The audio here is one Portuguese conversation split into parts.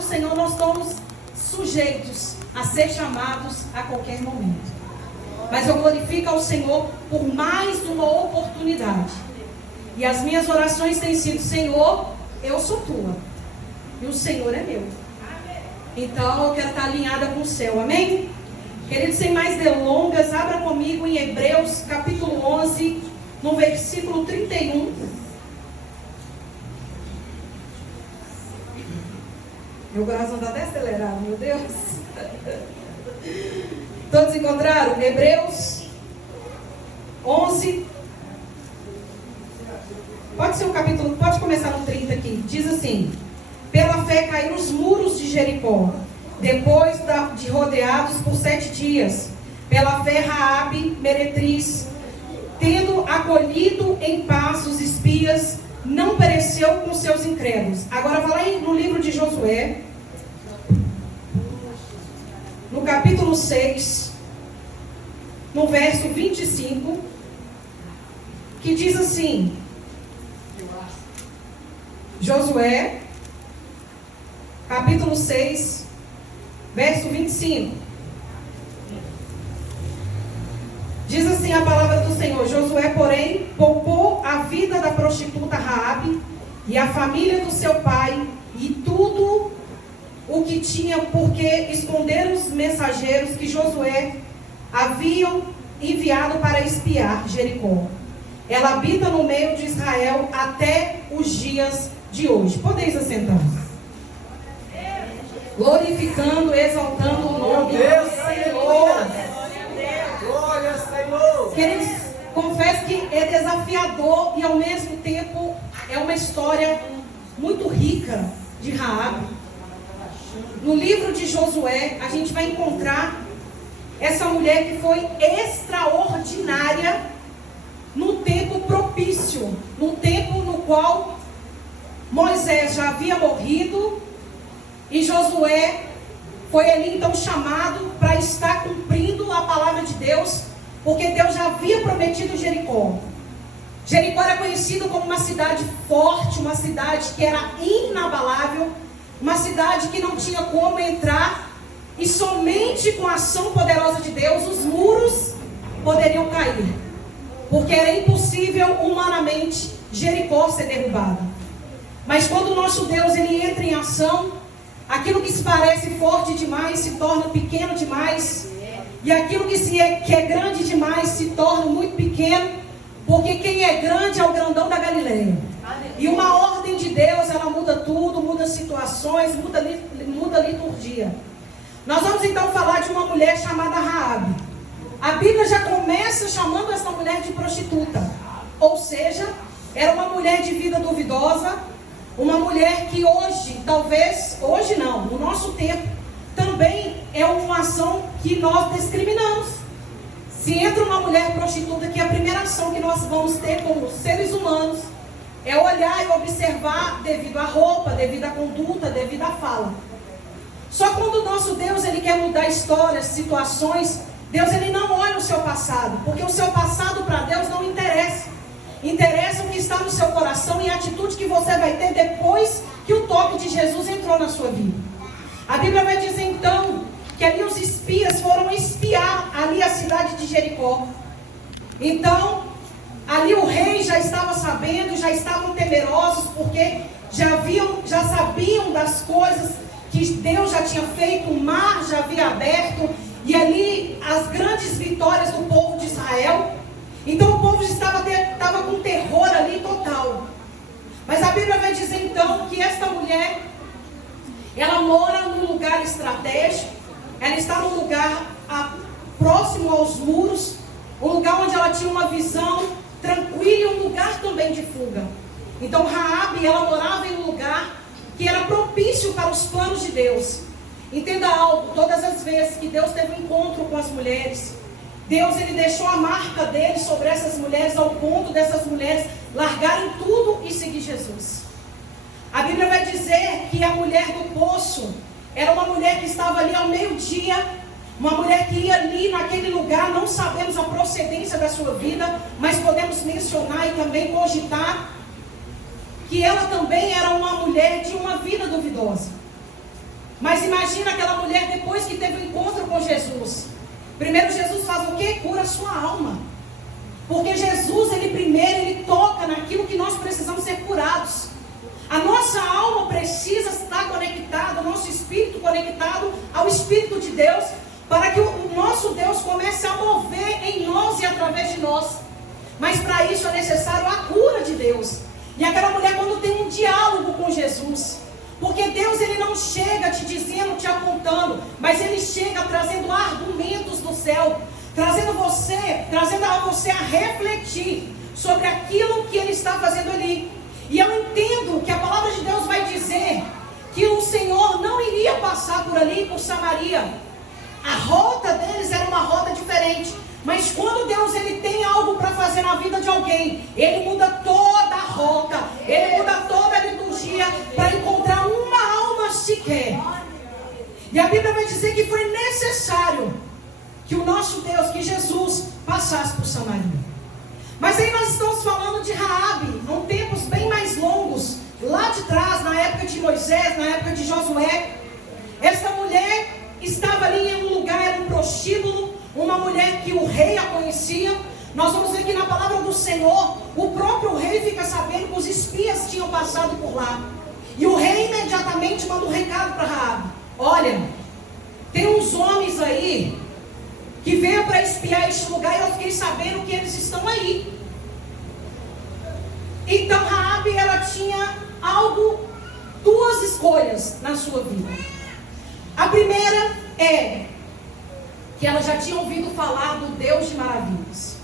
do Senhor, nós estamos sujeitos a ser chamados a qualquer momento. Mas eu glorifico ao Senhor por mais uma oportunidade. E as minhas orações têm sido: Senhor, eu sou tua. E o Senhor é meu. Então eu quero estar alinhada com o céu. Amém? Queridos, sem mais delongas, abra comigo em Hebreus capítulo 11, no versículo 31. Meu coração está até acelerado, meu Deus. Todos encontraram? Hebreus 11. Pode ser o capítulo, pode começar no 30 aqui. Diz assim: pela fé caíram os muros de Jericó, depois de rodeados por 7 dias. Pela fé Raabe, meretriz, tendo acolhido em paz os espias, não pereceu com seus incrédulos. Agora vai lá no livro de Josué, no capítulo 6, no verso 25, que diz assim: Josué, capítulo 6, verso 25. Diz assim a palavra do Senhor: Josué, porém, poupou a vida da prostituta Raabe e a família do seu pai e tudo o que tinha, porque esconderam os mensageiros que Josué haviam enviado para espiar Jericó. Ela habita no meio de Israel até os dias de hoje. Podeis assentar. Glorificando, exaltando o nome do Senhor. Glória ao Senhor. Queridos, confesso que é desafiador e ao mesmo tempo é uma história muito rica de Raabe. No livro de Josué, a gente vai encontrar essa mulher que foi extraordinária no tempo propício, no tempo no qual Moisés já havia morrido e Josué foi ali então chamado para estar cumprindo a palavra de Deus, porque Deus já havia prometido Jericó. Jericó era conhecido como uma cidade forte, uma cidade que era inabalável, uma cidade que não tinha como entrar, e somente com a ação poderosa de Deus os muros poderiam cair, porque era impossível humanamente Jericó ser derrubada. Mas quando o nosso Deus ele entra em ação, aquilo que se parece forte demais se torna pequeno demais, e aquilo que é grande demais se torna muito pequeno, porque quem é grande é o grandão da Galileia. E uma ordem de Deus, ela muda tudo, muda situações, muda a liturgia. Nós vamos então falar de uma mulher chamada Raabe. A Bíblia já começa chamando essa mulher de prostituta, ou seja, era uma mulher de vida duvidosa, uma mulher que hoje, talvez, hoje não, no nosso tempo, também é uma ação que nós discriminamos. Se entra uma mulher prostituta, que a primeira ação que nós vamos ter como seres humanos é olhar e observar devido à roupa, devido à conduta, devido à fala. Só quando o nosso Deus ele quer mudar histórias, situações, Deus ele não olha o seu passado, porque o seu passado para Deus não interessa. Interessa o que está no seu coração e a atitude que você vai ter depois que o toque de Jesus entrou na sua vida. A Bíblia vai dizer então que ali os espias foram espiar ali a cidade de Jericó. Então, ali o rei já estava sabendo, já estavam temerosos, porque já sabiam das coisas que Deus já tinha feito, o mar já havia aberto, e ali as grandes vitórias do povo de Israel. Então o povo estava com terror ali total. Mas a Bíblia vai dizer então que esta mulher, ela mora num lugar estratégico, ela está num lugar próximo aos muros, um lugar onde ela tinha uma visão tranquila e um lugar também de fuga. Então Raabe, ela morava em um lugar que era propício para os planos de Deus. Entenda algo, todas as vezes que Deus teve um encontro com as mulheres, Deus ele deixou a marca dele sobre essas mulheres, ao ponto dessas mulheres largarem tudo e seguir Jesus. A Bíblia vai dizer que a mulher do poço era uma mulher que estava ali ao meio-dia, uma mulher que ia ali naquele lugar. Não sabemos a procedência da sua vida, mas podemos mencionar e também cogitar que ela também era uma mulher de uma vida duvidosa. Mas imagina aquela mulher depois que teve um encontro com Jesus. Primeiro Jesus faz o quê? Cura a sua alma. Porque Jesus, ele toca naquilo que nós precisamos ser curados. A nossa alma precisa estar conectada, o nosso espírito conectado ao Espírito de Deus, para que o nosso Deus comece a mover em nós e através de nós. Mas para isso é necessário a cura de Deus. E aquela mulher, quando tem um diálogo com Jesus, porque Deus, ele não chega te dizendo, te apontando, mas ele chega trazendo argumentos do céu, trazendo a você a refletir sobre aquilo que ele está fazendo ali. E eu entendo que a palavra de Deus vai dizer que o Senhor não iria passar por ali, por Samaria. A rota deles era uma rota diferente. Mas quando Deus, ele tem algo para fazer na vida de alguém, ele muda toda a rota, ele muda toda a liturgia para encontrar uma alma sequer. E a Bíblia vai dizer que foi necessário que o nosso Deus, que Jesus, passasse por Samaria. Mas aí nós estamos falando de Raabe, há tempos bem mais longos, lá de trás, na época de Moisés, na época de Josué. Essa mulher estava ali em um lugar, era um prostíbulo, uma mulher que o rei a conhecia. Nós vamos ver que na palavra do Senhor, o próprio rei fica sabendo que os espias tinham passado por lá. E o rei imediatamente manda um recado para Raabe: olha, tem uns homens aí que veio para espiar este lugar e eu fiquei sabendo que eles estão aí. Então Raabe, ela tinha duas escolhas na sua vida. A primeira é que ela já tinha ouvido falar do Deus de maravilhas.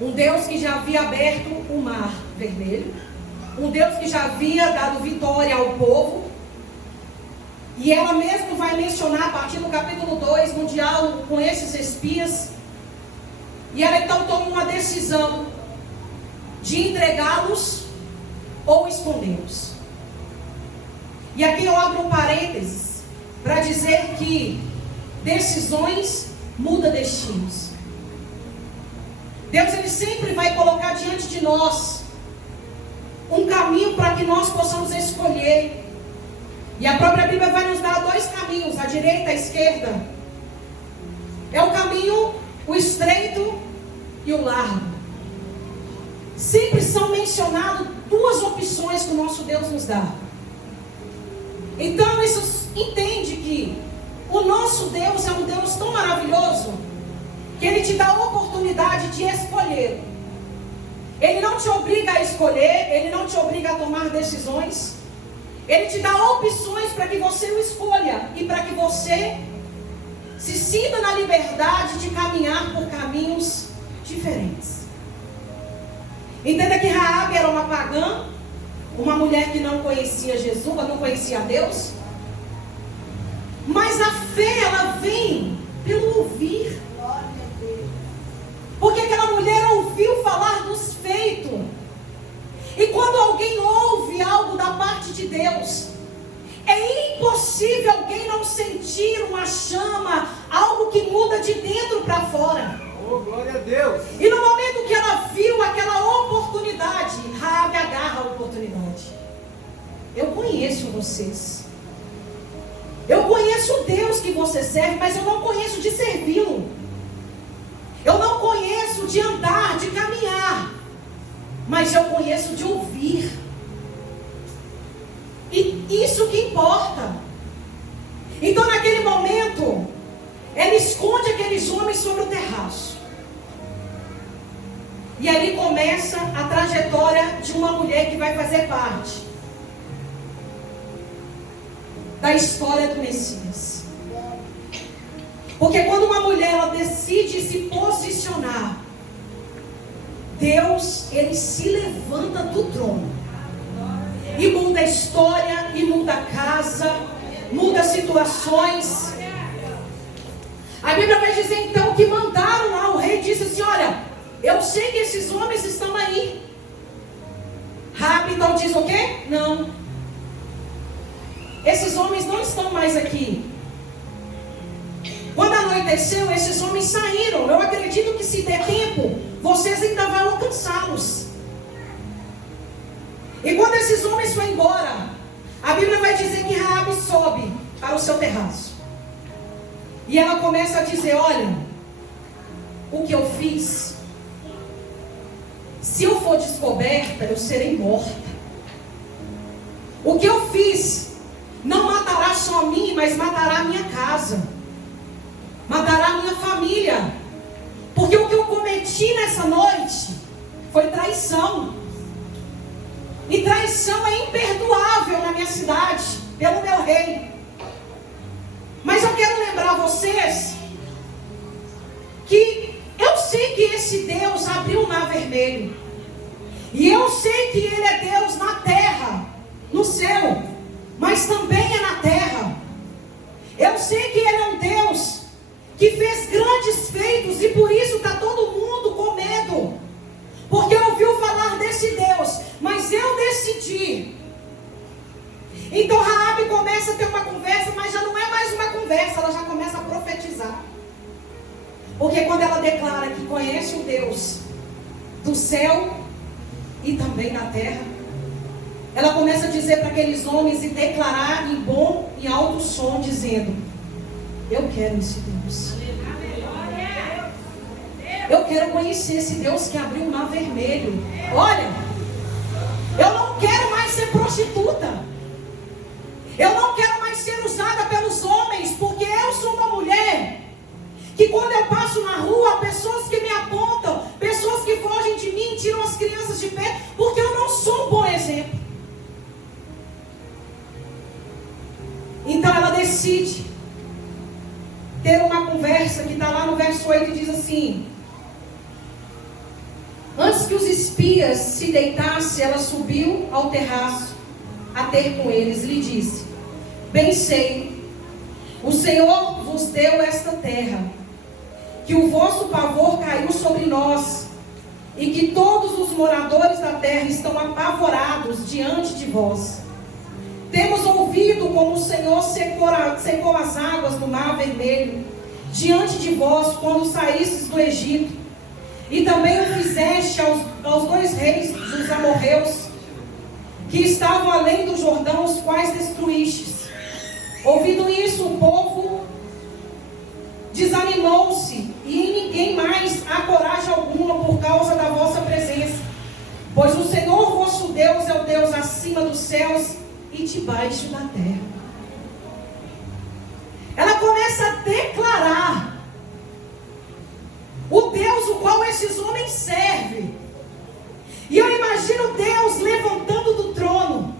Um Deus que já havia aberto o mar vermelho. Um Deus que já havia dado vitória ao povo. E ela mesma vai mencionar a partir do capítulo 2, no diálogo com esses espias. E ela então toma uma decisão de entregá-los ou escondê-los. E aqui eu abro um parênteses para dizer que decisões mudam destinos. Deus, ele sempre vai colocar diante de nós um caminho para que nós possamos escolher. E a própria Bíblia vai nos dar dois caminhos, a direita e a esquerda. É o caminho, o estreito e o largo. Sempre são mencionadas duas opções que o nosso Deus nos dá. Então, isso entende que o nosso Deus é um Deus tão maravilhoso que ele te dá a oportunidade de escolher. Ele não te obriga a escolher, ele não te obriga a tomar decisões. Ele te dá opções para que você o escolha e para que você se sinta na liberdade de caminhar por caminhos diferentes. Entenda que Raabe era uma pagã, uma mulher que não conhecia Jesus, não conhecia Deus. Mas a fé, ela vem pelo ouvir. Porque aquela mulher ouviu falar dos feitos. E quando alguém ouve algo da parte de Deus, é impossível alguém não sentir uma chama, algo que muda de dentro para fora. Oh, glória a Deus! E no momento que ela viu aquela oportunidade, Raabe agarra a oportunidade. Eu conheço vocês. Eu conheço o Deus que você serve, mas eu não conheço de servi-lo. Eu não conheço de andar, de caminhar. Mas eu conheço de ouvir. E isso que importa. Então naquele momento, ela esconde aqueles homens sobre o terraço. E ali começa a trajetória de uma mulher que vai fazer parte da história do Messias. Porque quando uma mulher ela decide se posicionar, Deus, ele se levanta do trono e muda a história, e muda a casa, muda situações. A Bíblia vai dizer então que mandaram lá, o rei disse assim: olha, eu sei que esses homens estão aí. Raabe então diz o quê? Não, esses homens não estão mais aqui. Quando anoiteceu, esses homens saíram. Eu acredito que se der tempo, vocês ainda vão alcançá-los. E quando esses homens foram embora, a Bíblia vai dizer que Raabe sobe para o seu terraço. E ela começa a dizer: olha, o que eu fiz, se eu for descoberta, eu serei morta. O que eu fiz não matará só a mim, mas matará a minha casa, matará a minha família. Porque o que eu cometi nessa noite foi traição. E traição é imperdoável na minha cidade, pelo meu rei. Mas eu quero lembrar vocês que eu sei que esse Deus abriu o mar vermelho. E eu sei que Ele é Deus na terra, no céu, mas também é na terra. Eu sei que Ele é um Deus que fez grandes feitos e por isso está todo mundo com medo. Porque ouviu falar desse Deus, mas eu decidi. Então Raabe começa a ter uma conversa, mas já não é mais uma conversa, ela já começa a profetizar. Porque quando ela declara que conhece o Deus do céu e também da terra, ela começa a dizer para aqueles homens e declarar em bom e alto som, dizendo: eu quero esse Deus. Eu quero conhecer esse Deus que abriu o mar vermelho. Olha, eu não quero mais ser prostituta. Eu não quero mais ser usada pelos homens, porque eu sou uma mulher que quando eu passo na rua, pessoas que me apontam, pessoas que fogem de mim, tiram as crianças de pé, porque eu não sou um bom exemplo. Então ela decide ter uma conversa que está lá no verso 8 e diz assim: antes que os espias se deitassem, ela subiu ao terraço a ter com eles. Lhe disse: bem sei, o Senhor vos deu esta terra, que o vosso pavor caiu sobre nós, e que todos os moradores da terra estão apavorados diante de vós. Temos ouvido como o Senhor secou as águas do mar vermelho diante de vós quando saístes do Egito. E também o fizeste aos dois reis dos amorreus, que estavam além do Jordão, os quais destruístes. Ouvindo isso, o povo desanimou-se, e em ninguém mais há coragem alguma por causa da vossa presença. Pois o Senhor vosso Deus é o Deus acima dos céus e debaixo da terra. Ela começa a declarar o Deus o qual esses homens servem. E eu imagino Deus levantando do trono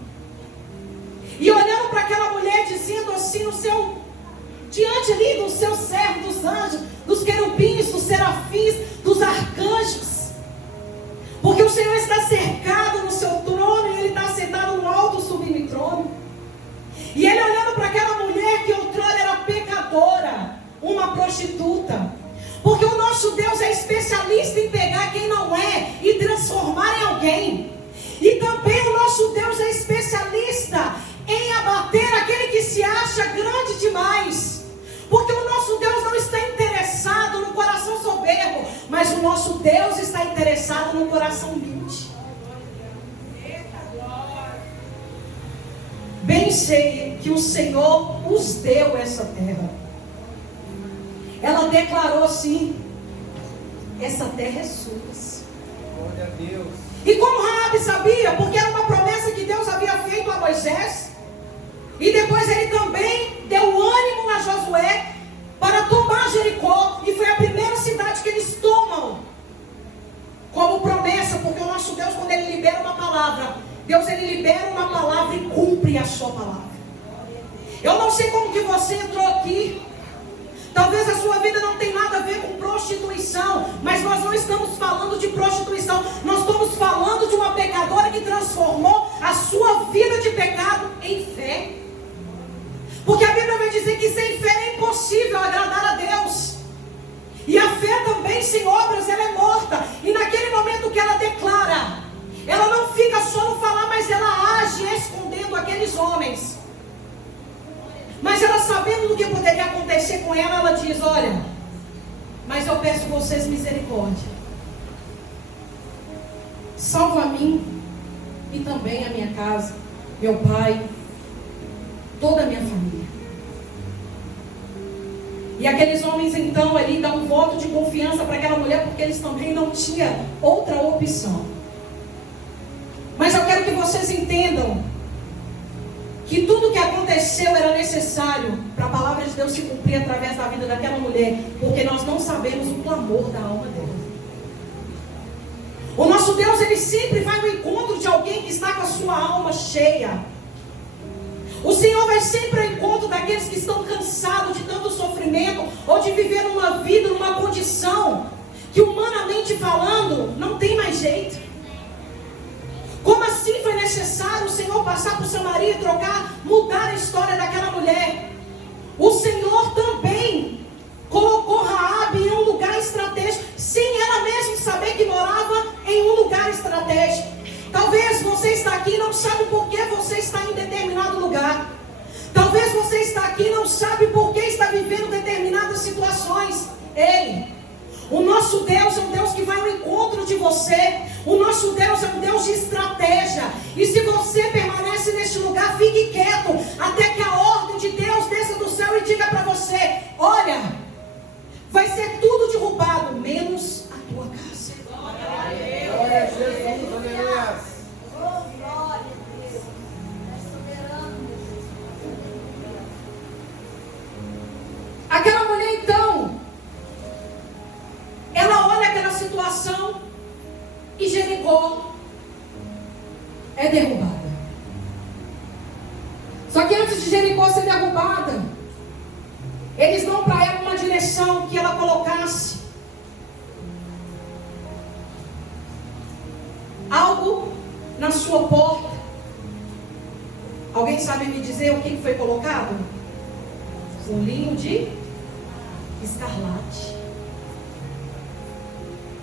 e olhando para aquela mulher, dizendo assim no seu, diante ali do seu servo, dos anjos, dos querubins, dos serafins, dos arcanjos. Porque o Senhor está cercado no seu trono e Ele está sentado no alto sublime trono. E Ele olhando para aquela mulher que outrora era pecadora, uma prostituta. Porque o nosso Deus é especialista em pegar quem não é e transformar em alguém. E também o nosso Deus é especialista em abater aquele que se acha grande demais. Porque o nosso Deus não está interessado no coração soberbo, mas o nosso Deus está interessado no coração humilde. Bem sei que o Senhor os deu essa terra. Ela declarou assim: essa terra é sua. Glória a Deus. E como Raabe sabia, porque era uma promessa que Deus havia feito a Moisés, e depois ele também deu ânimo a Josué para tomar Jericó, e foi a primeira cidade que eles tomam como promessa, porque o nosso Deus, quando Ele libera uma palavra, Deus Ele libera uma palavra e cumpre a sua palavra. Eu não sei como que você entrou aqui. Talvez a sua vida não tenha nada a ver com prostituição, mas nós não estamos falando de prostituição, nós estamos falando de uma pecadora que transformou a sua vida de pecado em fé. Porque a Bíblia vai dizer que sem fé é impossível agradar a Deus. E a fé também sem obras, ela é morta. E naquele momento que ela declara, ela não fica só no falar, mas ela age escondendo aqueles homens. Mas ela, sabendo do que poderia acontecer com ela, ela diz: olha, mas eu peço a vocês misericórdia. Salva a mim e também a minha casa, meu pai, toda a minha família. E aqueles homens então ali dão um voto de confiança para aquela mulher, porque eles também não tinham outra opção. Mas eu quero que vocês entendam que tudo que aconteceu era necessário para a palavra de Deus se cumprir através da vida daquela mulher, porque nós não sabemos o clamor da alma dela. O nosso Deus, ele sempre vai ao encontro de alguém que está com a sua alma cheia. O Senhor vai sempre ao encontro daqueles que estão cansados de tanto sofrimento, ou de viver uma vida, numa condição que, humanamente falando, não tem mais jeito. Como assim foi necessário o Senhor passar por Samaria e trocar, mudar a história daquela mulher? O Senhor também colocou Raabe em um lugar estratégico, sem ela mesma saber que morava em um lugar estratégico. Talvez você está aqui e não sabe por que você está em determinado lugar. Talvez você está aqui e não sabe por que está vivendo determinadas situações. Ei, o nosso Deus é um Deus que vai ao encontro de você. O nosso Deus é um Deus de estratégia. E se você permanece neste lugar, fique quieto, até que a ordem de Deus desça do céu e diga para você: olha, vai ser tudo derrubado, menos a tua casa. Glória a Jesus, aleluia. Aquela mulher então, ela olha aquela situação e Jericó é derrubada. Só que antes de Jericó ser derrubada, eles dão para ela uma direção que ela colocasse algo na sua porta. Alguém sabe me dizer o que foi colocado? Um linho de escarlate,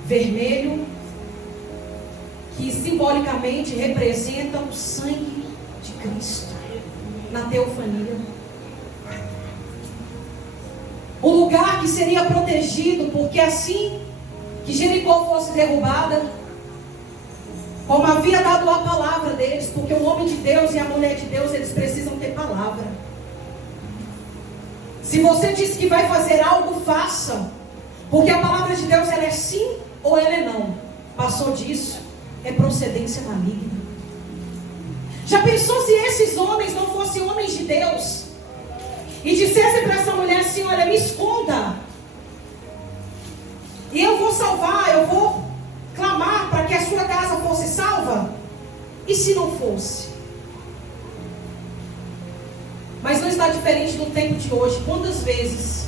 vermelho, que simbolicamente representa o sangue de Cristo na teofania. O lugar que seria protegido, porque assim que Jericó fosse derrubada, como havia dado a palavra deles, porque o homem de Deus e a mulher de Deus, eles precisam ter palavra. Se você disse que vai fazer algo, faça, porque a palavra de Deus, ela é sim ou ela é não. Passou disso, é procedência maligna. Já pensou se esses homens não fossem homens de Deus e dissessem para essa mulher assim: olha, me esconda e eu vou salvar, eu vou clamar para que a sua casa fosse salva? E se não fosse? Mas não está diferente no tempo de hoje. Quantas vezes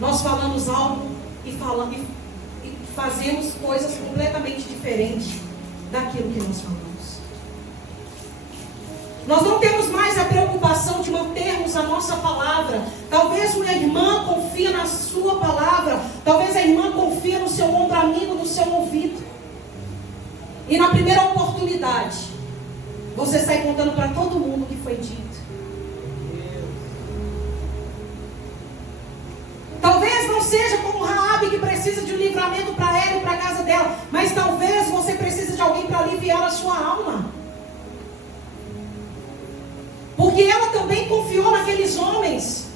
nós falamos algo e fazemos coisas completamente diferentes daquilo que nós falamos? Nós não temos mais a preocupação de mantermos a nossa palavra. Talvez uma irmã confia na sua palavra, talvez a irmã confia no seu ombro amigo, no seu ouvido, e na primeira oportunidade você sai contando para todo mundo o que foi dito. Talvez não seja como Raabe, que precisa de um livramento para ela e para a casa dela, mas talvez você precise de alguém para aliviar a sua alma, porque ela também confiou naqueles homens,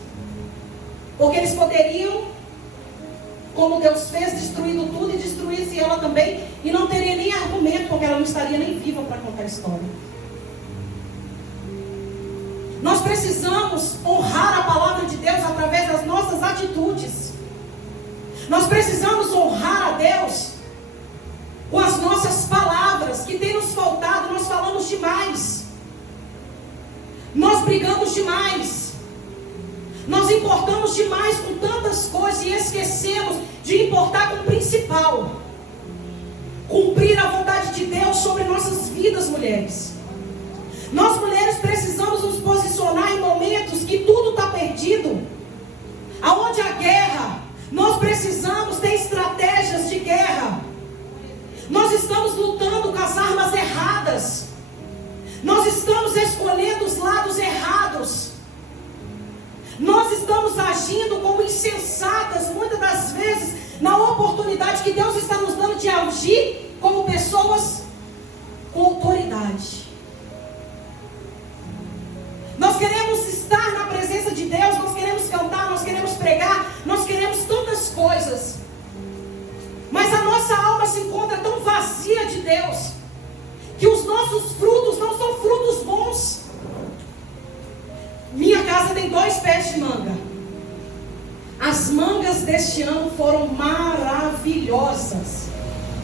porque eles poderiam, como Deus fez, destruindo tudo e destruísse ela também, e não teria nem argumento, porque ela não estaria nem viva para contar a história. Nós precisamos honrar a palavra de Deus através das nossas atitudes. Nós precisamos honrar a Deus com as nossas palavras, que tem nos faltado. Nós falamos demais, nós brigamos demais, nós importamos demais com tantas coisas e esquecemos de importar com o principal: cumprir a vontade de Deus sobre nossas vidas, mulheres. Nós mulheres precisamos nos posicionar em momentos que tudo está perdido, aonde há guerra. Nós precisamos ter estratégias de guerra. Nós estamos lutando com as armas erradas, nós estamos escolhendo os lados errados, nós estamos agindo como insensatas, muitas das vezes, na oportunidade que Deus está nos dando de agir como pessoas com autoridade. Nós queremos estar na presença de Deus, nós queremos cantar, nós queremos pregar, nós queremos tantas coisas, mas a nossa alma se encontra tão vazia de Deus, que os nossos frutos não são frutos bons. Minha casa tem 2 pés de manga. As mangas deste ano foram maravilhosas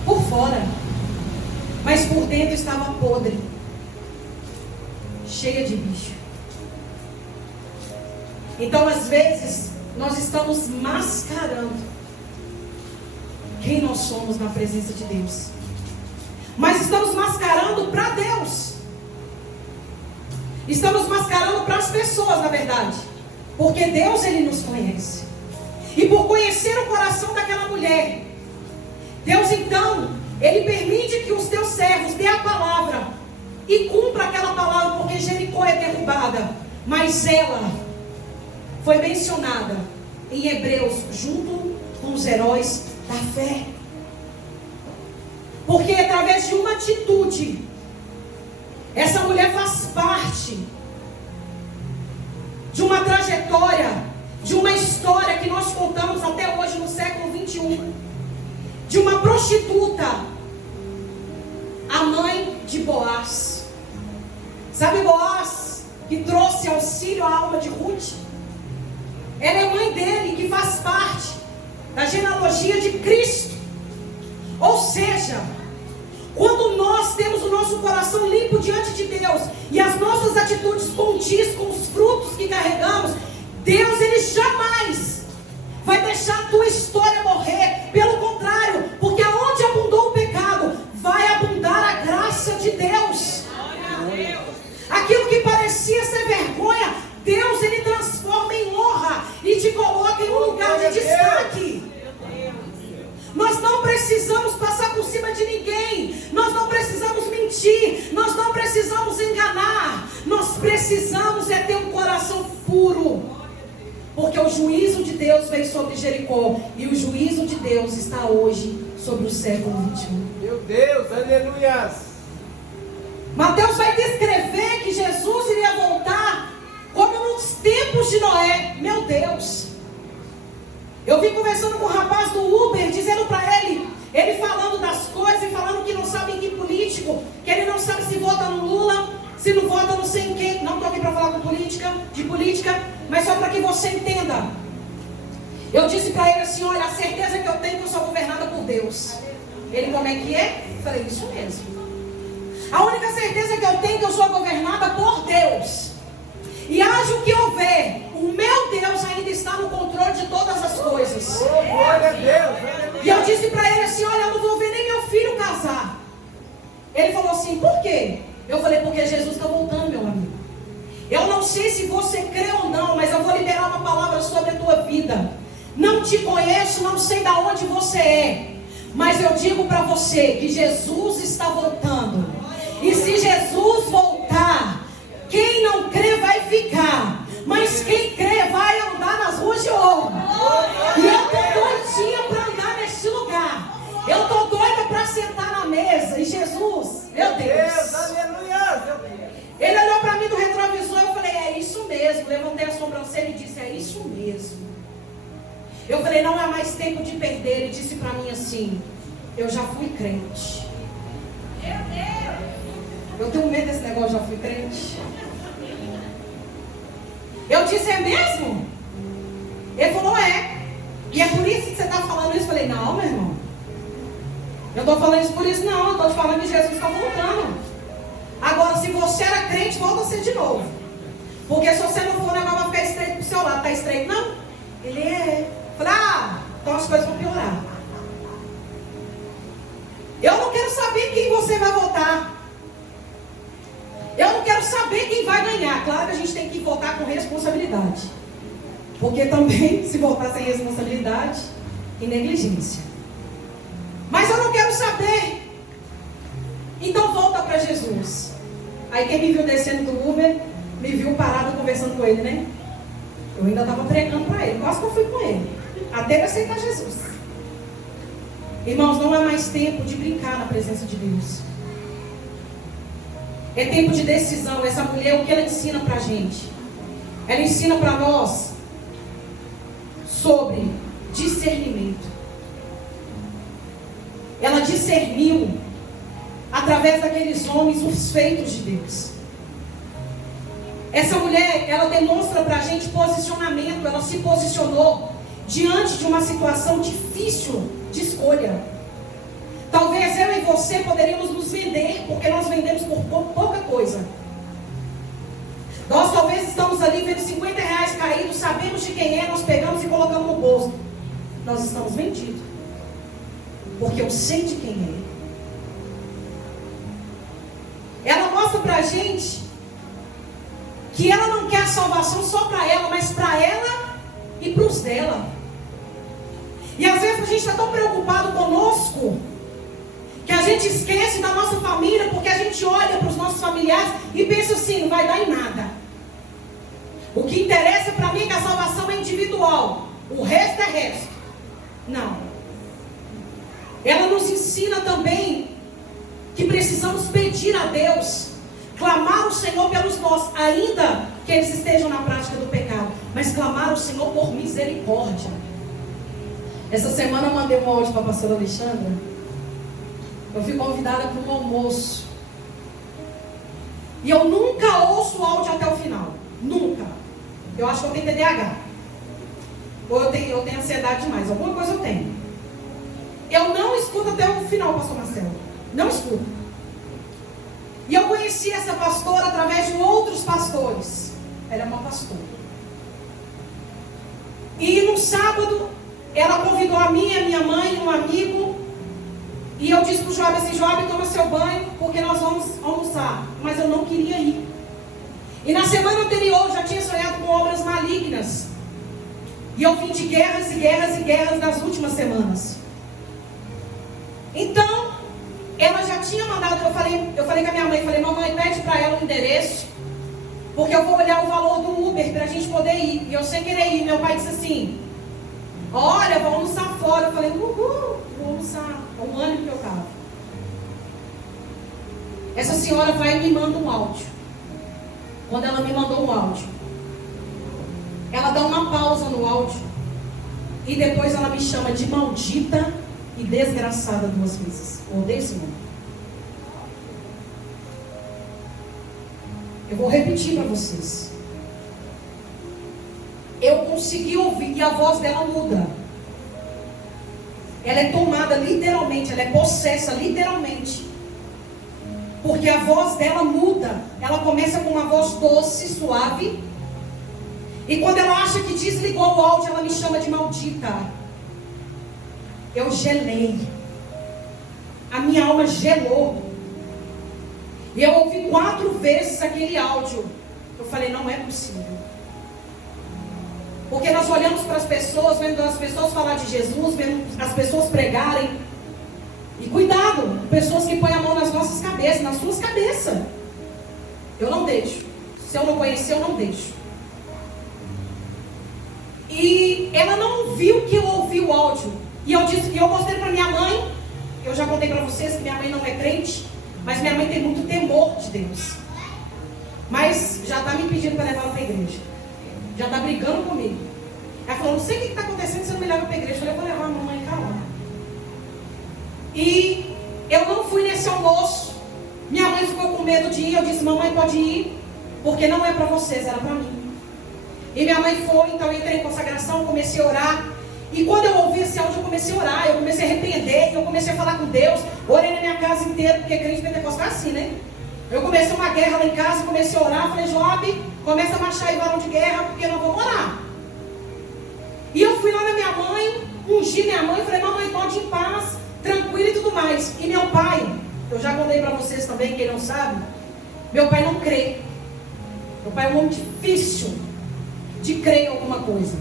por fora, mas por dentro estava podre, cheia de bicho. Então às vezes nós estamos mascarando quem nós somos na presença de Deus, mas estamos mascarando para Deus, estamos mascarando para as pessoas, na verdade, porque Deus, Ele nos conhece. E por conhecer o coração daquela mulher, Deus então, Ele permite que os teus servos dê a palavra e cumpra aquela palavra, porque Jericó é derrubada, mas ela foi mencionada em Hebreus junto com os heróis da fé, porque através de uma atitude, essa mulher faz parte de uma trajetória, de uma história que nós contamos até hoje no século 21, de uma prostituta, a mãe de Boaz. Sabe Boaz, que trouxe auxílio à alma de Ruth? Ela é mãe dele, que faz parte da genealogia de Cristo. Ou seja, quando nós temos o nosso coração limpo diante de Deus e as nossas atitudes condiz com os frutos que carregamos, Deus, Ele jamais vai deixar a tua história morrer. Pelo contrário, porque aonde abundou o pecado, vai abundar a graça de Deus. Aquilo que parecia ser vergonha, Deus, Ele transforma em honra e te coloca em um lugar de destaque. Nós não precisamos passar por cima de ninguém, nós não precisamos mentir, nós não precisamos enganar, nós precisamos é ter um coração puro, porque o juízo de Deus veio sobre Jericó, e o juízo de Deus está hoje sobre o século 21. Meu Deus, aleluia. Mateus vai descrever que Jesus iria voltar como nos tempos de Noé. Meu Deus, eu vim conversando com o rapaz do Uber, dizendo para ele falando das coisas e falando que não sabe em que político, que ele não sabe se vota no Lula, se não vota não sei em quem. Não estou aqui para falar de política, mas só para que você entenda. Eu disse para ele assim: olha, a certeza que eu tenho é que eu sou governada por Deus. Ele, como é que é? Eu falei, isso mesmo. A única certeza que eu tenho é que eu sou governada por Deus. E haja o que houver, o meu Deus ainda está no controle de todas as coisas. Oh, glória a Deus. E eu disse para ele assim: olha, eu não vou ver nem meu filho casar. Ele falou assim: por quê? Eu falei: porque Jesus está voltando, meu amigo. Eu não sei se você crê ou não, mas eu vou liberar uma palavra sobre a tua vida. Não te conheço, não sei de onde você é, mas eu digo para você que Jesus está voltando. E se Jesus voltar, quem não crê vai ficar, mas quem crê vai andar nas ruas de ouro. E eu estou doidinha para andar neste lugar. Eu estou doida para sentar na mesa. E Jesus, meu Deus, aleluia. Ele olhou para mim do retrovisor e eu falei: é isso mesmo. Levantei a sobrancelha e disse: é isso mesmo. Eu falei: não é mais tempo de perder. Ele disse para mim assim: eu já fui crente. Meu Deus, eu tenho medo desse negócio, já fui crente. Eu disse: é mesmo? Ele falou: é. E é por isso que você está falando isso? Eu falei: não, meu irmão, eu estou falando isso por isso não. Eu estou te falando que Jesus está voltando. Agora, se você era crente, volta a ser de novo. Porque se você não for, o negócio vai ficar estreito pro seu lado. Está estreito não? Ele é. Eu falei: então as coisas vão piorar. Eu não quero saber quem você vai votar. Eu não quero saber quem vai ganhar. Claro que a gente tem que votar com responsabilidade. Porque também, se votar sem responsabilidade e negligência. Mas eu não quero saber. Então volta para Jesus. Aí quem me viu descendo do Uber, me viu parado conversando com ele, né? Eu ainda estava pregando para ele. Quase que eu fui com ele. Até ele aceitar Jesus. Irmãos, não é mais tempo de brincar na presença de Deus. É tempo de decisão. Essa mulher, o que ela ensina para a gente? Ela ensina para nós sobre discernimento. Ela discerniu, através daqueles homens, os feitos de Deus. Essa mulher, ela demonstra para a gente posicionamento. Ela se posicionou diante de uma situação difícil de escolha. Talvez eu e você poderíamos nos vender, porque nós vendemos por pouca coisa. Nós talvez estamos ali vendo R$50 caídos, sabemos de quem é, nós pegamos e colocamos no bolso. Nós estamos vendidos, porque eu sei de quem é. Ela mostra para a gente que ela não quer a salvação só para ela, mas para ela e para os dela. E às vezes a gente está tão preocupado conosco, que a gente esquece da nossa família, porque a gente olha para os nossos familiares e pensa assim, não vai dar em nada. O que interessa para mim é que a salvação é individual, o resto é resto. Não. Ela nos ensina também que precisamos pedir a Deus, clamar ao Senhor pelos nossos, ainda que eles estejam na prática do pecado, mas clamar ao Senhor por misericórdia. Essa semana eu mandei um áudio para a pastora Alexandra. Eu fui convidada para um almoço. E eu nunca ouço o áudio até o final. Nunca. Eu acho que eu tenho TDAH. Ou eu tenho ansiedade demais. Alguma coisa eu tenho. Eu não escuto até o final, pastor Marcelo. Não escuto. E eu conheci essa pastora através de outros pastores. Ela é uma pastora. E no sábado, ela convidou a mim, a minha mãe, um amigo. E eu disse para o Job assim, Job, toma seu banho, porque nós vamos almoçar. Mas eu não queria ir. E na semana anterior, eu já tinha sonhado com obras malignas. E eu vim de guerras e guerras e guerras nas últimas semanas. Então, ela já tinha mandado, eu falei com a minha mãe, falei, mamãe, pede para ela o endereço, porque eu vou olhar o valor do Uber para a gente poder ir. E eu sem querer ir, meu pai disse assim, olha, vou almoçar fora. Eu falei, vou almoçar. É um ânimo que eu estava. Essa senhora vai e me manda um áudio. Quando ela me mandou um áudio, ela dá uma pausa no áudio e depois ela me chama de maldita e desgraçada 2 vezes. Odeio esse nome. Eu vou repetir para vocês. Eu consegui ouvir e a voz dela muda. Ela é tomada literalmente, ela é possessa literalmente. Porque a voz dela muda. Ela começa com uma voz doce, suave. E quando ela acha que desligou o áudio, ela me chama de maldita. Eu gelei. A minha alma gelou. E eu ouvi 4 vezes aquele áudio. Eu falei, não é possível. Porque nós olhamos para as pessoas, vendo as pessoas falar de Jesus, vendo as pessoas pregarem. E cuidado, pessoas que põem a mão nas nossas cabeças, nas suas cabeças. Eu não deixo. Se eu não conhecer, eu não deixo. E ela não viu que eu ouvi o áudio. E eu mostrei para minha mãe. Eu já contei para vocês que minha mãe não é crente, mas minha mãe tem muito temor de Deus. Mas já está me pedindo para levar ela para a igreja. Já está brigando comigo. Ela falou, não sei o que está acontecendo, você não me leva para a igreja. Eu falei, eu vou levar a mamãe, calma. E eu não fui nesse almoço. Minha mãe ficou com medo de ir. Eu disse, mamãe pode ir, porque não é para vocês, era para mim. E minha mãe foi, então eu entrei em consagração, comecei a orar. E quando eu ouvi esse áudio, eu comecei a orar, eu comecei a arrepender, eu comecei a falar com Deus. Orei na minha casa inteira, porque crente pentecostal é assim, né? Eu comecei uma guerra lá em casa, comecei a orar, falei, Job, começa a marchar aí, varão de guerra, porque nós vamos orar. E eu fui lá na minha mãe, ungi minha mãe, falei, mamãe, pode ir em paz, tranquilo e tudo mais. E meu pai, eu já contei para vocês também, quem não sabe, meu pai não crê. Meu pai é um homem difícil de crer em alguma coisa.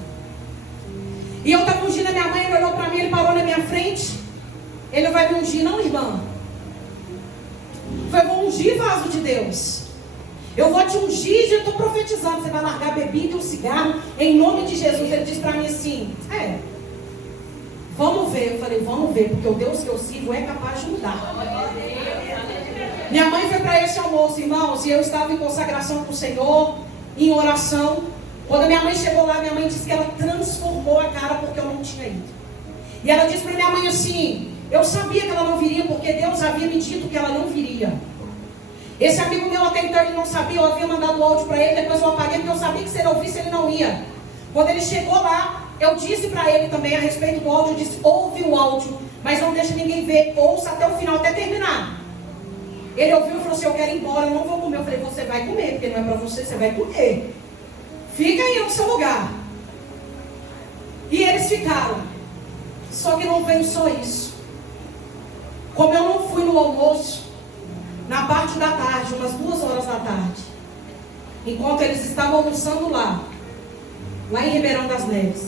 E eu estava ungindo a minha mãe, ele olhou para mim, ele parou na minha frente. Ele vai me ungir, não, irmã? Eu vou ungir, vaso de Deus. Eu vou te ungir, já estou profetizando. Você vai largar a bebida e o cigarro em nome de Jesus. Ele disse para mim assim, vamos ver. Eu falei, vamos ver, porque o Deus que eu sirvo é capaz de mudar. Minha mãe foi para esse almoço, irmãos, e eu estava em consagração com o Senhor, em oração. Quando minha mãe chegou lá, minha mãe disse que ela transformou a cara porque eu não tinha ido. E ela disse para minha mãe assim: eu sabia que ela não viria porque Deus havia me dito que ela não viria. Esse amigo meu até então ele não sabia, eu havia mandado o áudio para ele, depois eu apaguei porque eu sabia que se ele ouvisse ele não ia. Quando ele chegou lá, eu disse para ele também a respeito do áudio, eu disse: ouve o áudio, mas não deixa ninguém ver, ouça até o final, até terminar. Ele ouviu e falou assim: eu quero ir embora, eu não vou comer. Eu falei: você vai comer, porque não é para você, você vai comer. Fica aí no seu lugar. E eles ficaram. Só que não veio só isso. Como eu não fui no almoço, na parte da tarde, umas 2 horas da tarde, enquanto eles estavam almoçando lá em Ribeirão das Neves,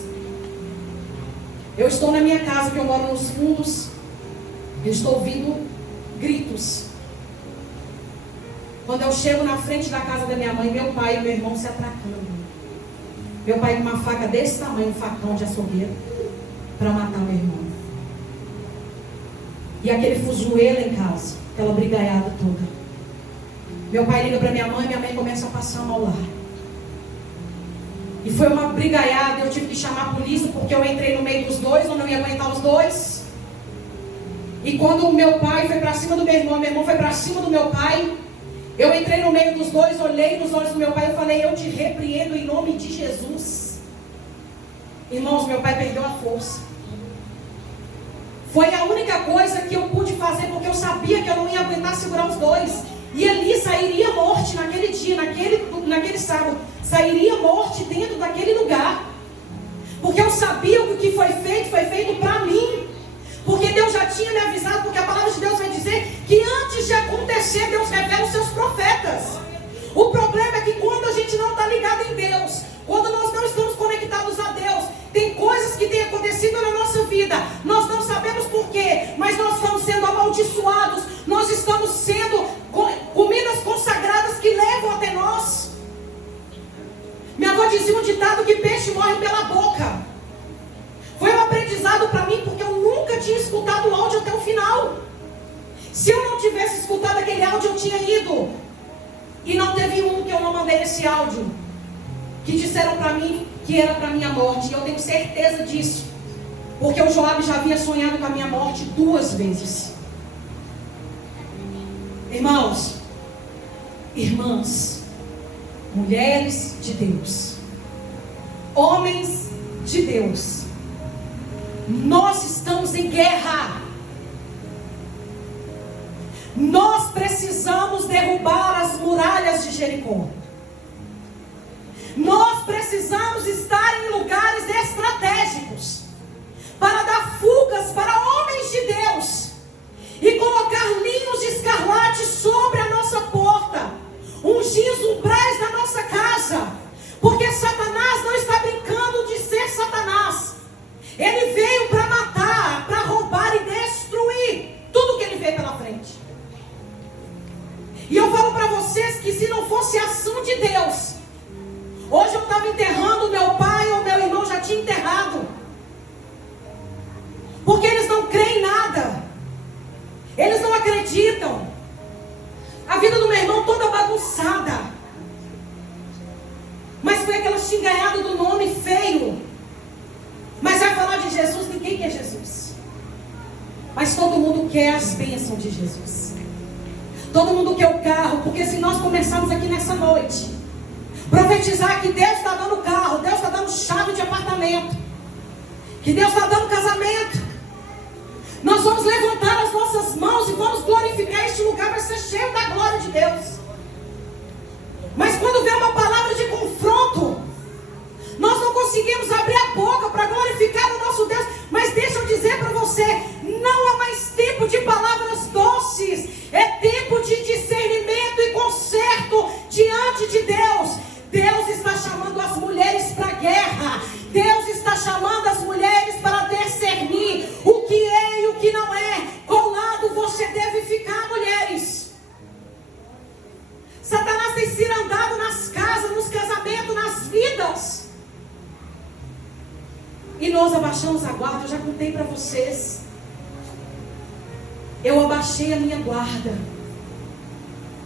eu estou na minha casa, que eu moro nos fundos, eu estou ouvindo gritos. Quando eu chego na frente da casa da minha mãe, meu pai e meu irmão se atracando. Meu pai com uma faca desse tamanho, um facão de açougueiro, para matar meu irmão. E aquele fuzuê lá em casa, aquela brigaiada toda. Meu pai liga para minha mãe começa a passar mal lá. E foi uma brigaiada, eu tive que chamar a polícia, porque eu entrei no meio dos dois, eu não ia aguentar os dois. E quando o meu pai foi para cima do meu irmão foi para cima do meu pai, eu entrei no meio dos dois, olhei nos olhos do meu pai e falei: eu te repreendo em nome de Jesus. Irmãos, meu pai perdeu a força. Foi a única coisa que eu pude fazer, porque eu sabia que eu não ia aguentar segurar os dois. E ali sairia morte naquele dia, naquele sábado. Sairia morte dentro daquele lugar. Porque eu sabia que o que foi feito para mim. Porque Deus já tinha me avisado, porque a palavra de Deus vai dizer que antes de acontecer, Deus revela os seus profetas. O problema é que quando a gente não está ligado em Deus, quando nós não estamos conectados a Deus, tem coisas que têm acontecido na nossa vida, nós não sabemos porquê, mas nós estamos sendo amaldiçoados, nós estamos sendo comidas consagradas que levam até nós. Minha avó dizia um ditado que peixe morre pela boca. Foi um aprendizado para mim, porque eu nunca tinha escutado o áudio até o final. Se eu não tivesse escutado aquele áudio, eu tinha ido. E não teve um que eu não mandei esse áudio, que disseram para mim que era para minha morte. E eu tenho certeza disso, porque o Joabe já havia sonhado com a minha morte 2 vezes. Irmãos, irmãs, mulheres de Deus, homens de Deus, nós estamos em guerra. Nós precisamos derrubar as muralhas de Jericó. Nós precisamos estar em lugares estratégicos para dar fugas para homens de Deus e colocar linhos de escarlate sobre a nossa porta, ungir os umbrais da nossa casa, porque Satanás não está brincando de ser Satanás. Ele veio para matar, para roubar e destruir tudo que ele vê pela frente. E eu falo para vocês que se não fosse a ação de Deus, hoje eu estava enterrando meu pai ou meu irmão já tinha enterrado. Porque eles não creem em nada. Eles não acreditam. A vida do meu irmão toda bagunçada. Mas foi aquela xingaiada do nome feio. Mas vai falar de Jesus, ninguém quer Jesus. Mas todo mundo quer as bênçãos de Jesus. Todo mundo quer o carro. Porque se nós começarmos aqui nessa noite profetizar que Deus está dando carro, Deus está dando chave de apartamento, que Deus está dando casamento, nós vamos levantar as nossas mãos e vamos glorificar. Este lugar vai ser cheio da glória de Deus. Mas quando vem uma palavra de confronto, nós não conseguimos abrir a boca para glorificar o nosso Deus. Mas deixa eu dizer para você, não há mais tempo de palavras doces, é tempo de discernimento e conserto diante de Deus. Deus está chamando as mulheres para a guerra. Deus está chamando as mulheres para discernir o que é e o que não é. Qual lado você deve ficar, mulheres? Satanás tem cirandado nas casas, nos casamentos, nas vidas. E nós abaixamos a guarda. Eu já contei para vocês. Eu abaixei a minha guarda.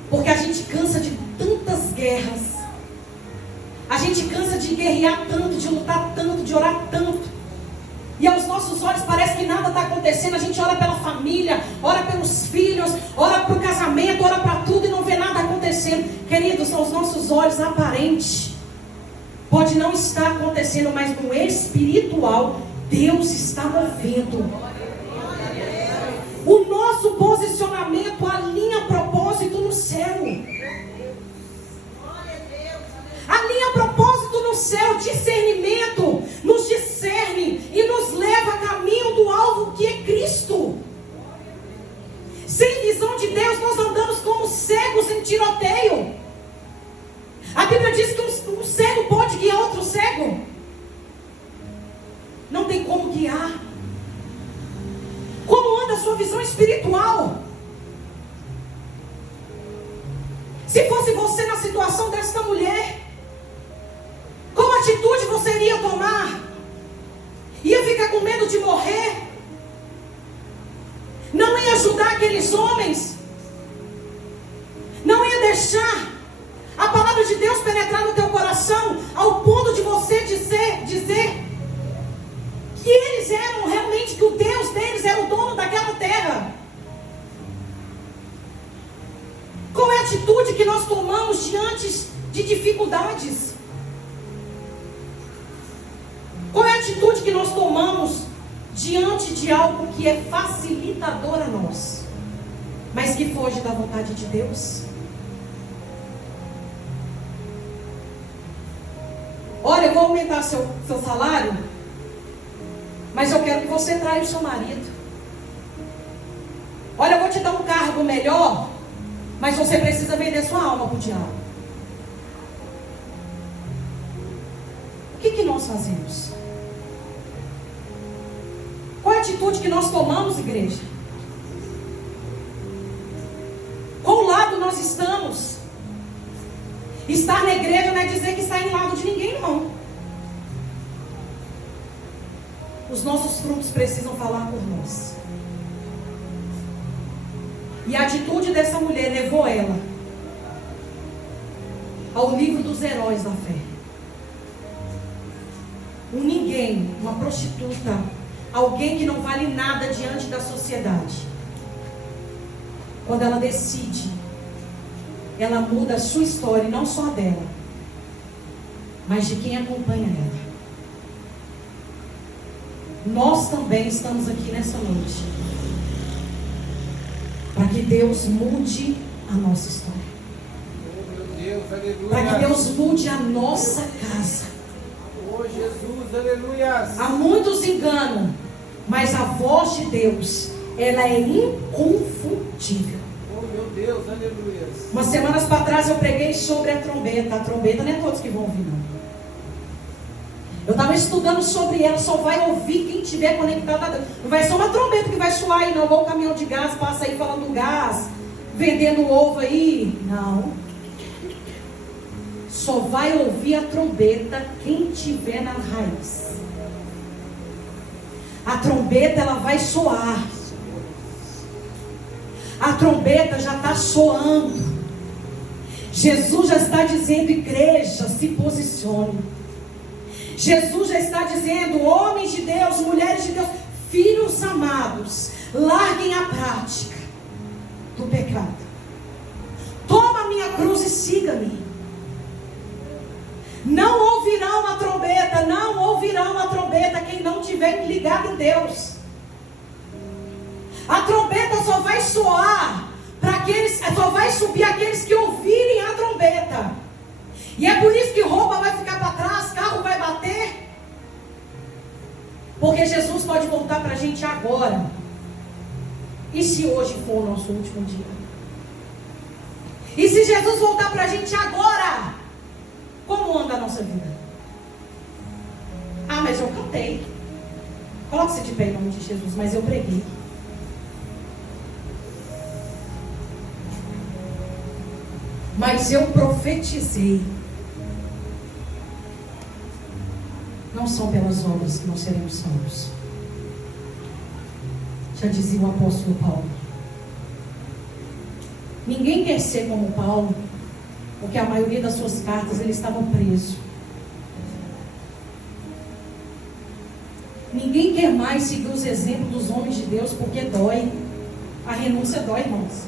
Porque a gente cansa de tantas guerras. A gente cansa de guerrear tanto, de lutar tanto, de orar tanto. E aos nossos olhos parece que nada está acontecendo. A gente ora pela família, ora pelos filhos, ora para o casamento, ora para tudo e não vê nada acontecendo. Queridos, aos nossos olhos aparente pode não estar acontecendo, mas no espiritual Deus está movendo. O nosso posicionamento alinha propósito no céu. Alinha propósito no céu. Discernimento nos discerne e nos leva a caminho do alvo que é Cristo. Sem visão de Deus nós andamos como cegos em tiroteio. A Bíblia diz que um cego pode guiar outro cego. Não tem como guiar. Como anda a sua visão espiritual? Se fosse você na situação desta mulher, qual atitude você iria tomar? Ia ficar com medo de morrer? Não ia ajudar aqueles homens? Não ia deixar a palavra de Deus penetrar no teu coração ao ponto de você dizer que eles eram realmente, que o Deus deles era o dono daquela terra? Qual é a atitude que nós tomamos diante de dificuldades? Qual é a atitude que nós tomamos diante de algo que é facilitador a nós, mas que foge da vontade de Deus? Olha, eu vou aumentar seu salário, mas eu quero que você traia o seu marido. Olha, eu vou te dar um cargo melhor, mas você precisa vender sua alma para o diabo. O que nós fazemos? Qual é a atitude que nós tomamos, igreja? Qual lado nós estamos? Estar na igreja não é dizer que está em lado de ninguém, não. Os nossos frutos precisam falar por nós. E a atitude dessa mulher levou ela ao livro dos heróis da fé. Um ninguém, uma prostituta, alguém que não vale nada diante da sociedade. Quando ela decide, ela muda a sua história, e não só a dela, mas de quem acompanha ela. Nós também estamos aqui nessa noite para que Deus mude a nossa história. Oh, meu Deus, aleluia. Para que Deus mude a nossa casa. Oh, Jesus, aleluia. Há muitos enganam, mas a voz de Deus, ela é inconfundível. Oh, meu Deus, aleluia. Umas semanas para trás eu preguei sobre a trombeta. A trombeta não é todos que vão ouvir, não. Eu estava estudando sobre ela. Só vai ouvir quem estiver conectado a Deus. Não vai ser uma trombeta que vai soar aí, não. Ou o caminhão de gás passa aí falando do gás, vendendo ovo aí. Não. Só vai ouvir a trombeta quem estiver na raiz. A trombeta, ela vai soar. A trombeta já está soando. Jesus já está dizendo: igreja, se posicione. Jesus já está dizendo: homens de Deus, mulheres de Deus, filhos amados, larguem a prática do pecado. Toma a minha cruz e siga-me. Não ouvirão a trombeta, não ouvirão a trombeta quem não tiver ligado em Deus. A trombeta só vai soar para aqueles, só vai subir aqueles que ouvirem a trombeta. E é por isso que roupa vai ficar para trás, carro vai bater. Porque Jesus pode voltar para a gente agora. E se hoje for o nosso último dia? E se Jesus voltar para a gente agora? Como anda a nossa vida? Ah, mas eu cantei. Coloque-se de pé em nome de Jesus, mas eu preguei. Mas eu profetizei. Não são pelas obras que nós seremos salvos. Já dizia o apóstolo Paulo. Ninguém quer ser como Paulo, porque a maioria das suas cartas ele estava preso. Ninguém quer mais seguir os exemplos dos homens de Deus, porque dói. A renúncia dói, irmãos.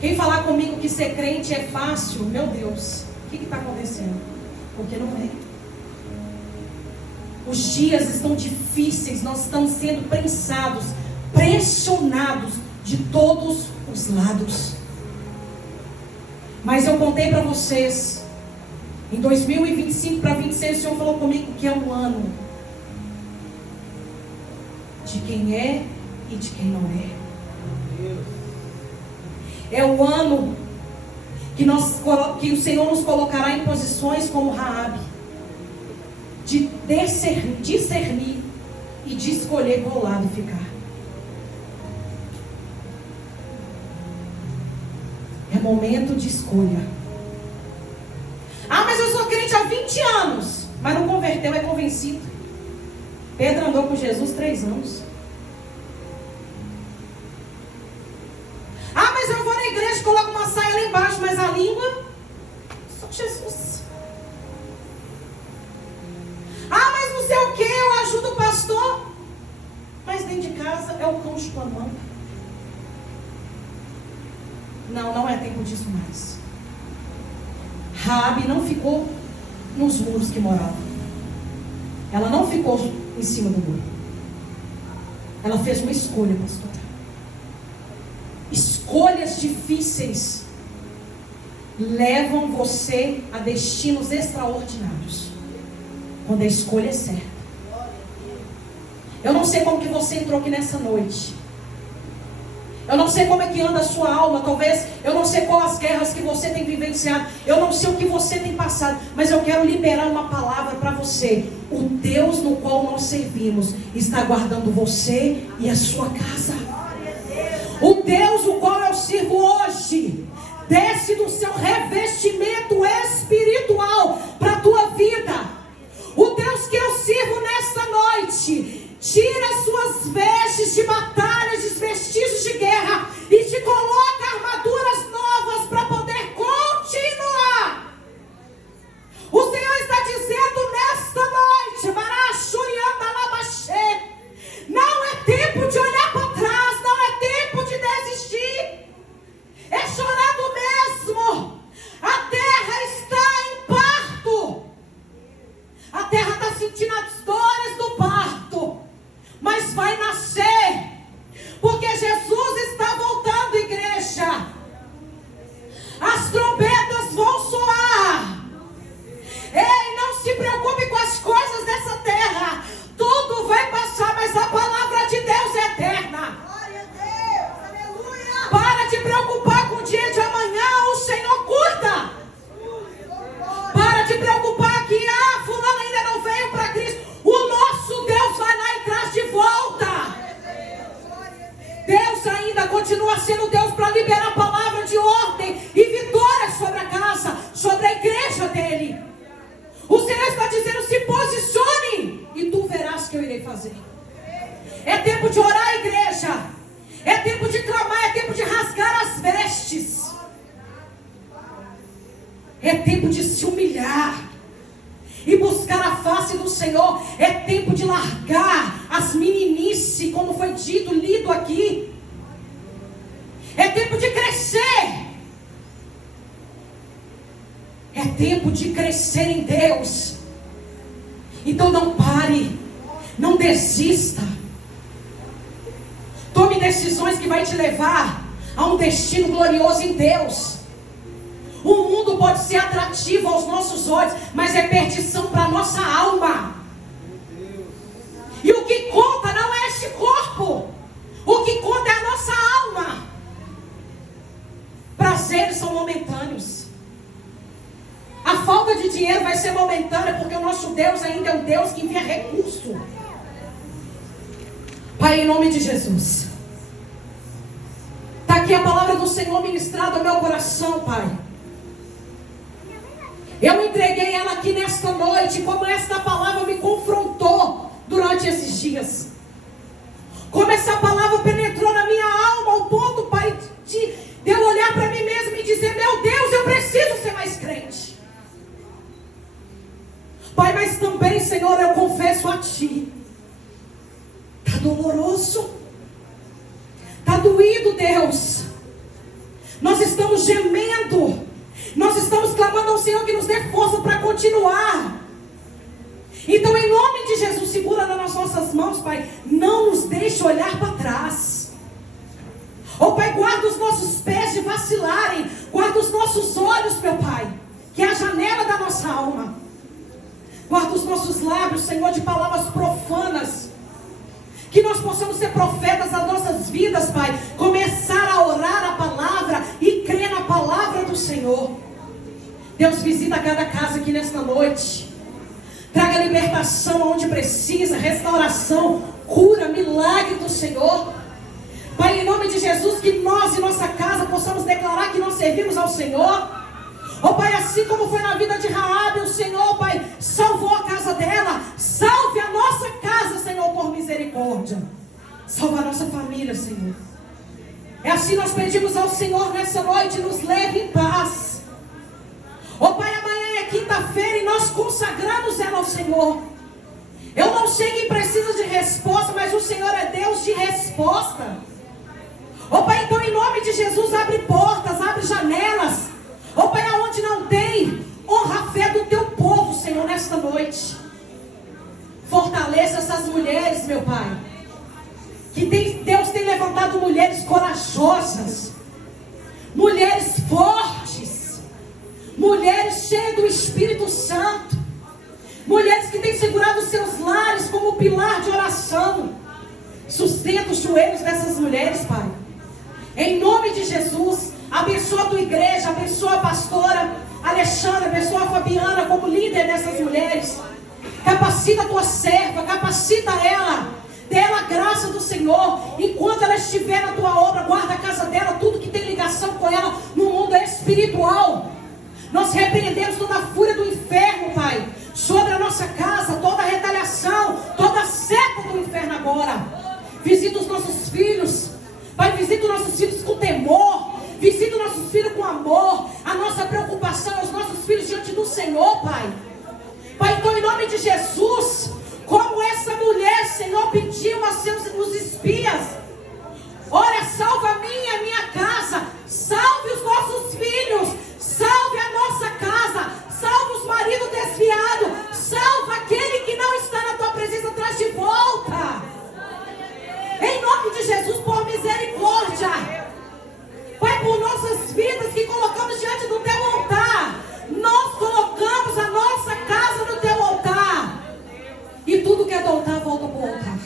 Quem falar comigo que ser crente é fácil, meu Deus, o que está acontecendo? Porque não é. Os dias estão difíceis, nós estamos sendo prensados, pressionados de todos os lados. Mas eu contei para vocês, em 2025 para 2026, o Senhor falou comigo que é um ano de quem é e de quem não é. É o ano que o Senhor nos colocará em posições como Raabe, de discernir e de escolher qual lado ficar. É momento de escolha. Ah, mas eu sou crente há 20 anos, mas não converteu, é convencido. Pedro andou com Jesus 3 anos. Ah, mas eu vou na igreja e coloco uma saia lá embaixo, mas a língua, só Jesus. Ah, mas não sei o que, eu ajudo o pastor, mas dentro de casa é o cão chupando. Não é tempo disso mais. Raabe não ficou nos muros que morava. Ela não ficou em cima do muro. Ela fez uma escolha, pastor. Escolhas difíceis levam você a destinos extraordinários, quando a escolha é certa. Eu não sei como que você entrou aqui nessa noite. Eu não sei como é que anda a sua alma. Talvez eu não sei quais as guerras que você tem vivenciado. Eu não sei o que você tem passado. Mas eu quero liberar uma palavra para você. O Deus no qual nós servimos está guardando você e a sua casa. O Deus o qual eu sirvo hoje desce do seu revestimento espiritual para a tua vida. O Deus que eu sirvo nesta noite tira suas vestes de batalha, de vestígios de guerra e te coloca armaduras novas para poder continuar. O Senhor está dizendo nesta noite, não é tempo de olhar para trás, não é tempo de desistir, é chorando mesmo. A terra está em parto, a terra está sentindo as dores do parto, mas vai nascer, porque Jesus está voltando, igreja. As trombetas vão soar. Ei, não se preocupe com as coisas dessa terra, tudo vai passar, mas a palavra de Deus é eterna. Glória a Deus, aleluia. Para de preocupar com o dia de amanhã, o Senhor cuida. Para de preocupar que fulano ainda não veio para Cristo. O nosso Deus vai lá e traz de volta. Deus ainda continua sendo Deus para liberar a palavra de ordem e vitória sobre a casa, sobre a igreja dele. O Senhor está dizendo: se posicione e tu verás que eu irei fazer. É tempo de orar, igreja. É tempo de clamar, é tempo de rasgar as vestes. É tempo de se humilhar e buscar a face do Senhor. É tempo de largar as meninices, como foi dito, lido aqui. É tempo de crescer. É tempo de crescer em Deus. Então não pare, não desista. Tome decisões que vai te levar a um destino glorioso em Deus. O mundo pode ser atrativo aos nossos olhos, mas é perdição para a nossa alma. E o que conta não é este corpo, o que conta é a nossa alma. Prazeres são momentâneos. A falta de dinheiro vai ser momentânea, porque o nosso Deus ainda é um Deus que envia recurso. Pai, em nome de Jesus, está aqui a palavra do Senhor ministrada ao meu coração, Pai. Eu entreguei ela aqui nesta noite, como esta palavra me confrontou durante esses dias. Como essa palavra penetrou na minha alma, ao ponto, Pai, de eu olhar para mim mesmo e dizer: meu Deus, eu preciso ser mais crente. Pai, mas também, Senhor, eu confesso acesso a ti. Está doloroso. Está doído, Deus. Nós estamos gemendo. Nós estamos clamando ao Senhor que nos dê força para continuar. Então, em nome de Jesus, segura nas nossas mãos, Pai. Não nos deixe olhar para trás. Oh, Pai, guarda os nossos pés de vacilarem. Guarda os nossos olhos, meu Pai, que é a janela da nossa alma. Guarda os nossos lábios, Senhor, de palavras profanas. Que nós possamos ser profetas das nossas vidas, Pai. Começar a orar a palavra e crer na palavra do Senhor. Deus, visita cada casa aqui nesta noite. Traga libertação onde precisa, restauração, cura, milagre do Senhor. Pai, em nome de Jesus, que nós e nossa casa possamos declarar que nós servimos ao Senhor. Oh, Pai, assim como foi na vida de Raabe, o Senhor, Pai, salvou a casa dela. Salve a nossa casa, Senhor, por misericórdia. Salva a nossa família, Senhor. É assim nós pedimos ao Senhor nessa noite, nos leve em paz. Oh, Pai, amanhã é quinta-feira e nós consagramos ela ao Senhor. Eu não sei quem precisa de resposta, mas o Senhor é Deus de resposta. Oh, Pai, então em nome de Jesus, abre portas, abre janelas. Oh, Pai, aonde não tem, honra a fé do teu povo, Senhor, nesta noite. Fortaleça essas mulheres, meu Pai. Que Deus tem levantado mulheres corajosas, mulheres fortes, mulheres cheias do Espírito Santo, mulheres que têm segurado os seus lares como pilar de oração. Sustenta os joelhos dessas mulheres, Pai. Em nome de Jesus, abençoa a tua igreja, abençoa a pastora Alexandra, abençoa a Fabiana como líder dessas mulheres. Capacita a tua serva, capacita ela. Dê ela a graça do Senhor. Enquanto ela estiver na tua obra, guarda a casa dela, tudo que tem ligação com ela no mundo espiritual. Nós repreendemos toda a fúria do inferno, Pai, sobre a nossa casa, toda a retaliação, toda a seta do inferno agora. Visita os nossos filhos, Pai, visita os nossos filhos com temor, visita os nossos filhos com amor. A nossa preocupação é os nossos filhos diante do Senhor, Pai. Pai, então em nome de Jesus, como essa mulher, Senhor, pediu a seus espias, olha, salva a minha casa, salve os nossos filhos, salve a nossa casa, salva os maridos desviados, salva aquele que não está na tua presença, traz de volta. Em nome de Jesus, por misericórdia. Pai, por nossas vidas que colocamos diante do teu altar, nós colocamos a nossa casa no teu altar. E tudo que é do altar, volta para o altar.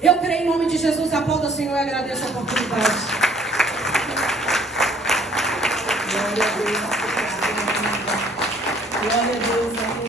Eu creio em nome de Jesus, aplaudo ao Senhor e agradeço a oportunidade.